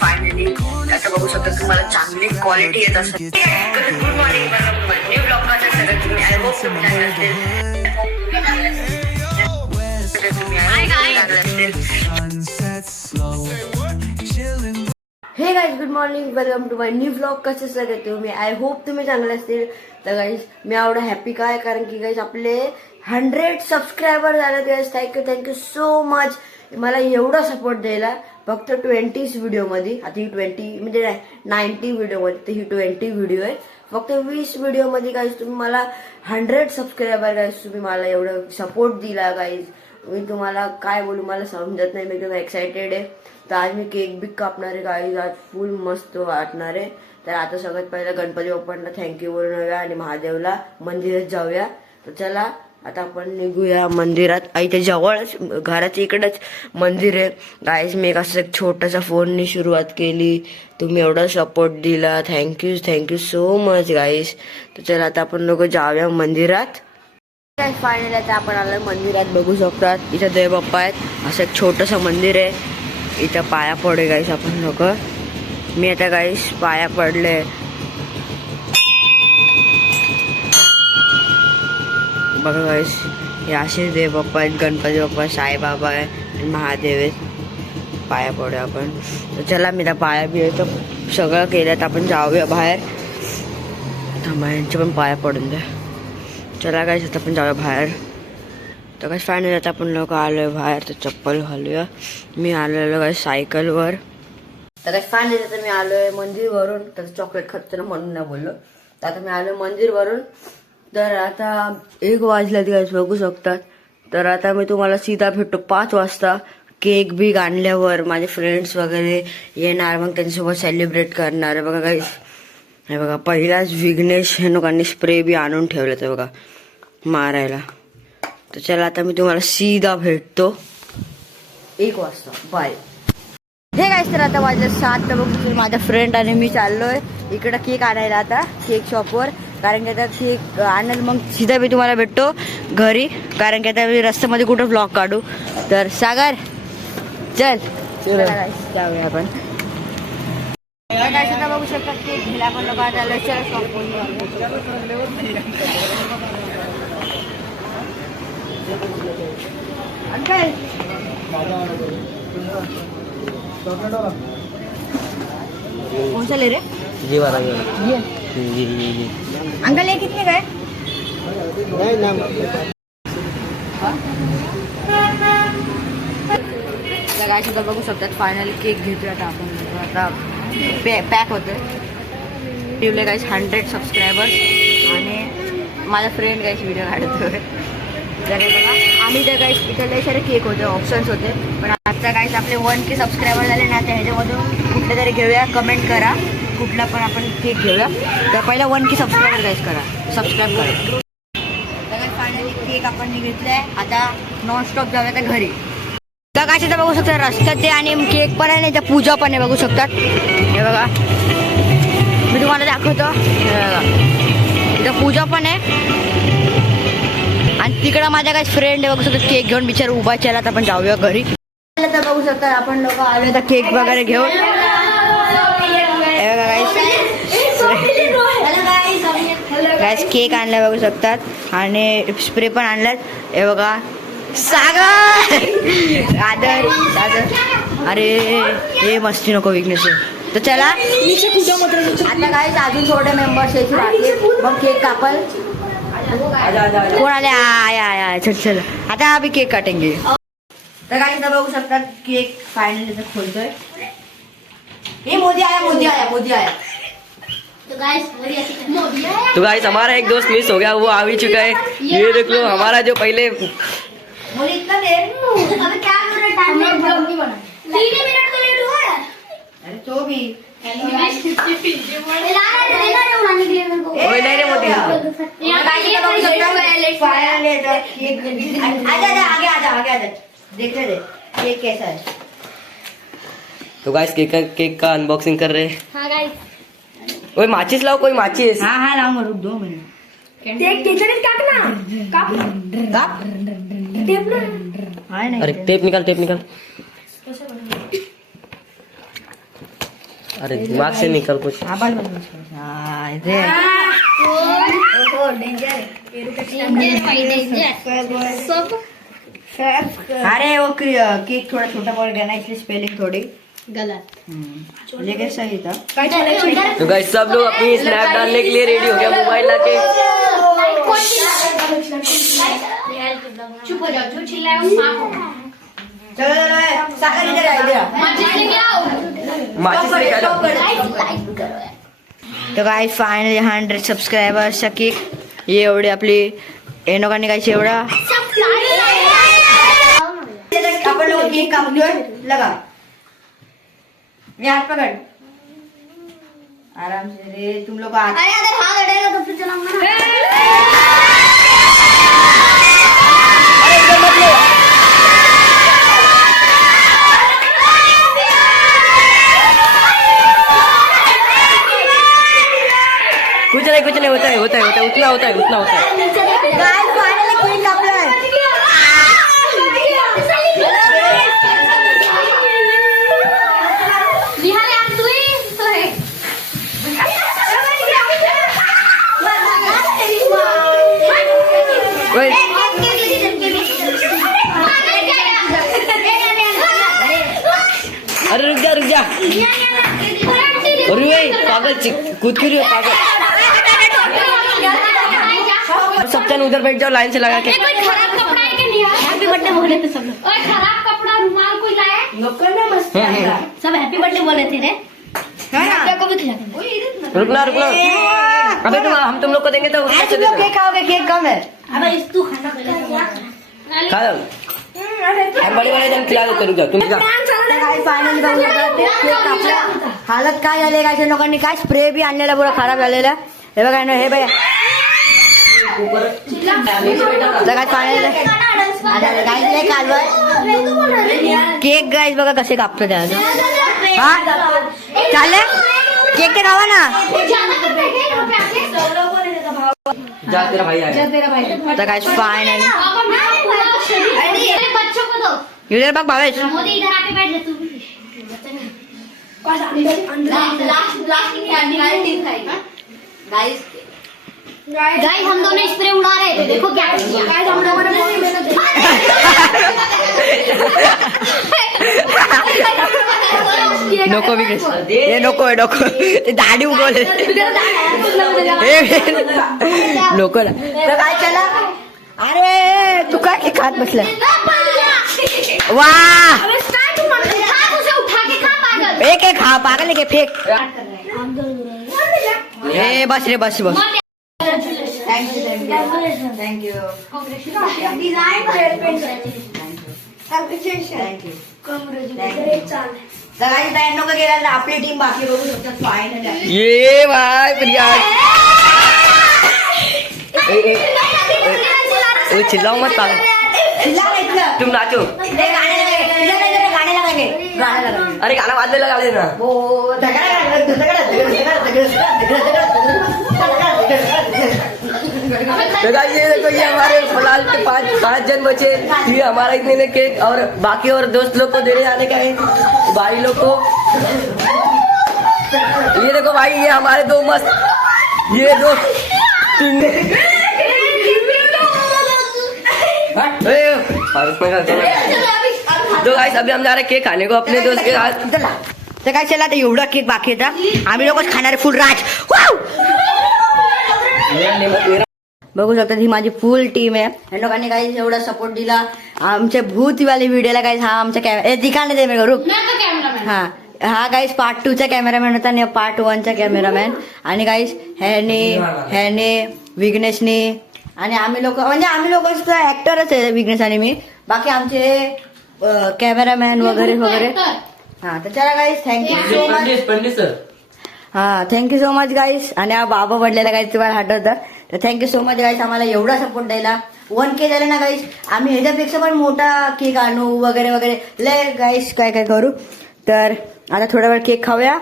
Finally आता बघू शकता तुम्हाला चांगली क्वालिटी येत असेल. गुड मॉर्निंग, न्यू ब्लॉग मध्ये सगळं तुम्ही आय होप तुम्ही चांगले असतील. Hey guys, good morning, welcome to my new vlog. कसे सगळे तुम्ही? आय होप तुम्ही चांगले असतील. तर गाइस मी एवढा हॅपी काय, कारण की गाइस आपले 100 सबस्क्रायबर झाले. गाइस थँक्यू सो मच मला एवढा सपोर्ट द्यायला. फक्त 20 व्हिडिओ मध्ये, आता ही 20 म्हणजे 90 व्हिडिओ मध्ये, तर ही 20 व्हिडिओ आहे. फक्त 20 व्हिडिओ मध्ये गाइस तुम्ही मला 100 सबस्क्रायबर गाइस तुम्ही मला एवढा सपोर्ट दिला. गाइस मी तुम्हाला काय बोलू, मला समजत नाही. मी एकदम एक्सायटेड आहे. तर आज मी केक बिक कापणार आहे गाईज. आज फुल मस्त वाटणार आहे. तर आता सगळ्यात पहिलं गणपती बाप्पांना थँक्यू बोलून येऊया आणि महादेवला मंदिरात जाऊया. तर चला आता आपण निघूया मंदिरात. इथे जवळच घराच्या इकडेच मंदिर आहे गाईज. मी एक असं छोटासा फोननी सुरुवात केली. तुम्ही एवढा सपोर्ट दिला, थँक्यू सो मच गाईज. तर चला आता आपण लोक जाऊया मंदिरात. फायनली आता आपण आलो मंदिरात. बघू शकतात इथं देव बाप्पा आहेत. असं एक छोटंसं मंदिर आहे. इथं पाया पडे गाईस आपण लोक. मी आता गाईस पाया पडले. बघा गाईस, हे असे देव बाप्पा आहेत. गणपती बाप्पा, साईबाबा आहे आणि महादेव आहेत. पाया पडू आपण. तर चला मी त्या पाया बियाचं सगळं केलं. तर आपण जाऊया बाहेर. थांबा यांचे पण पाया पडून द्या. चला गाईस आता आपण जाऊया बाहेर. तर काय फायनली आता आपण लोक आलोय बाहेर. तर चप्पल घालूया. मी आलेलो काय सायकलवर. तर काय फायनली आता मी आलोय मंदिरवरून. तर चॉकलेट खाताना म्हणून नाही बोललो. तर आता मी आलोय मंदिरवरून. तर आता 1 वाजला गाईस बघू शकतात. तर आता मी तुम्हाला सीधा भेटतो 5 वाजता. केक बिक आणल्यावर माझे फ्रेंड्स वगैरे येणार, मग त्यांच्यासोबत सेलिब्रेट करणार. बघा गाईस, हे बघा पहिलाच विघ्नेश हे लोकांनी स्प्रे बी आणून ठेवलं ते बघा मारायला. तर चला आता मी तुम्हाला सीधा भेटतो 1 वाजता. बाय. हे गाईस तर आता वाजले 7. तर बघू माझा फ्रेंड आणि मी चाललोय इकडं केक आणायला आता केक शॉपवर. कारण की आता केक आणेल मग सीधा मी तुम्हाला भेटतो घरी. कारण की आता मी रस्त्यामध्ये कुठं व्लॉग काढू. तर सागर चल जाऊया आपण. आता बघू शकता केक घ्यायला आपण लोक आलोय. चल अंकल कौन सा ले रहे? ये वाला ये अंकल ये कितने का है? गाइस आता बघू शकतात फायनली केक घेतोय आता आपण. आता पॅक होतोय. ठेवले गाइस 100 सबस्क्रायबर्स आणि माझा फ्रेंड गाइस व्हिडिओ काढतोय. तर बघा आम्ही तर गाइस इथे लय सारे केक होते, ऑप्शन्स होते. पण आता गाइस आपले 1K सबस्क्रायबर झाले ना. त्या ह्याच्यामधून कुठले तरी घेऊया. कमेंट करा कुठला पण आपण केक घेऊया. तर पहिला 1K सबस्क्रायबर गाइस करा, सबस्क्राईब करा. तर फायनली केक आपण घेतलाय. आता नॉनस्टॉप जाऊया आता घरी. तर गाइस इथं बघू शकता रस्त्यात ते आणि केक पण आहे आणि इथं पूजा पण आहे. बघू शकतात हे बघा मी तुम्हाला दाखवतो. हे बघा इथं पूजा पण आहे आणि तिकडं माझ्या काही फ्रेंड आहे. बघू शकतो केक घेऊन बिचार उभा. चला आता आपण जाऊया घरी. तर बघू शकता आपण लोक आलो तर केक वगैरे घेऊन. गाइस केक आणलाय बघू शकतात आणि स्प्रे पण आणलात. हे बघा सागर आदर सागर. अरे हे मस्ती नको विकनेस. तर चला आता गाइस अजून थोडे मेंबर्स यायचे राहतील मग केक कापल. कोण आले? आया चल चल आता आम्ही केक काटेंगे. तर गाइस बघू शकतात केक फायनली खोलतोय. हे मोदी आया. तो गाइस हमारा एक दोस्त मिस हो गया, वो आ भी चुका है. ये देख लो हमारा जो पहले बोले इतना देर अबे क्या कर रहा है? टाइम में ब्लॉग नहीं बना. 3 मिनट तो लेट हुआ है. अरे तो भी नहीं रे मोदी. आगे देख ले केक कैसा है. तो गाइस केक का अनबॉक्सिंग कर रहे हैं. हाँ गाइस. ओए माचिस लाओ, कोई माचिस. हाँ लाऊंगा, रुक 2 मिनट. केक काटना काप अरे टेप निकाल अरे दिमाग से निकल कुछ अरे वो केक थोड़ा छोटा बोल गया ना इसलिए स्पेलिंग थोड़ी गलत। ये कैसा ही था। तो गाइस सब लोग अपनी स्नैप डालने के लिए रेडी हो गया मोबाइल लाके। चुप हो जाओ, जो चिल्लाए वो माफ हो। चलो सागर इधर आ इधर। माचिस लेके आओ। माचिस लेके आओ। लाइक करो यार। तो गाइस फायनली 100 सबस्क्रायबर्सचा केक ये एवढी आपली एनोका निघायची एवढा आपण लोग केक कापलोय लगा ये हाथ पकड़ आराम से रे तुम लोग हाथ अरे अगर हाथ हटेगा तो फिर चलाऊंगा ना। अरे इधर मत लो। कुछ नहीं होता है उतना होता है। गाइस फायनली केक कापलाय निहाल यार तू ही तो है। ओए अरे रुक जा अरे पागल कूद क्यों रही हो पागल। सब जन उधर बैठ जाओ लाइन से लगा के। कोई खराब कपड़ा है कि नहीं है? हैप्पी बर्थडे बोल रहे थे सब लोग। ओए खराब कपड़ा रुमाल कोई लाया है? नको ना मस्त सब हैप्पी बर्थडे बोल रहे थे रे। को भी खिला। रुकना अबे हम तुम लोग को देंगे तो उसमें से तुम दे लोग दो। केक खाओगे केक कम है अबे इस तू खाना पहले खा लो बड़े जन खिला देते रुक जाओ तुम जा। फायनली केक कापला हालत काय झाली काय लोकांनी काय स्प्रे बी आणलेला पुरा खराब झालेला हे बघा ना हे बघा केक गाइस बघा कसे कापतो त्या हा चालेल केक ते खावा ना जा तेरा भाई आया। तर गाइस फायनली बच्चों को दो। इधर बघ भावेश मोदी इधर आके बैठ जा तू भी। गाइस हम दोनों स्प्रे उड़ा रहे थे देखो क्या किया। गाइस हम लोगों ने बहुत मेहनत की। नको विकेश हे नको ते दाढी उगवले नको ना तर काय चला अरे तू काय की खात बसलाय वा एक एक खा पागल के फेक ए बस रे बस थँक्यू सगळ्यांनी बँड नको गेला तर आपली टीम बाकी बघू शकतात फायनली ये भाई प्रिया चिल्लाओ मत पागल तुम नाचो। अरे गाना वाजने लगा लेना। ये देखो ये हमारे फिलहाल के पाँच जन बचे ये हमारा इतने केक और बाकी और दोस्त लोग को देने जाने का है भाई लोग को। ये देखो भाई ये हमारे दो मस्त ये दो तो गाइस अभी हम जा रहे हैं केक खाने को अपने दोस्त के साथ। तर काय चला आता एवढा केक बाकी होता आम्ही लोकच खाणारे फुल राज बघू शकतात ही माझी फुल टीम आहे या लोकांनी काही एवढा सपोर्ट दिला आमच्या भूतवाले व्हिडिओला काही हा आमचा कॅमेरा दिखाने दे मेरे ग्रुप मैं तो कैमरामैन। हा गाईस पार्ट 2 चा कॅमेरामॅन होता आणि पार्ट 1 चा कॅमेरामॅन आणि गाईस ह्याने विघ्नेशने आणि आम्ही लोक म्हणजे आम्ही लोक ऍक्टरच आहे विघ्नेश आणि मी बाकी आमचे कॅमेरामॅन वगैरे हा तर चला guys thank you so much Pandit sir हा थँक्यू सो मच गाईस आणि हा बाबा पडलेला गाईस तुम्हाला आठवतं तर थँक्यू सो मच गाईस आम्हाला एवढा सपोर्ट द्यायला 1K झाले ना गाईस आम्ही ह्याच्यापेक्षा पण मोठा केक आणू वगैरे लय गाईस काय करू तर आता थोडा वेळ केक खाऊया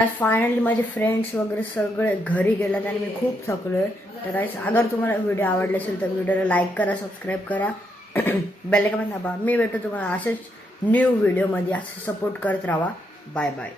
आज फायनली माझे फ्रेंड्स वगैरे सगळे घरी गेल्यात आणि मी खूप थकलोय. तर गाईस अगर तुम्हाला व्हिडिओ आवडले असेल तर व्हिडिओला लाईक करा, सबस्क्राईब करा, बेल आयकॉन दाबा. मी भेटतो तुम्हाला असेच न्यू व्हिडिओमध्ये. असं सपोर्ट करत राहा. Bye bye.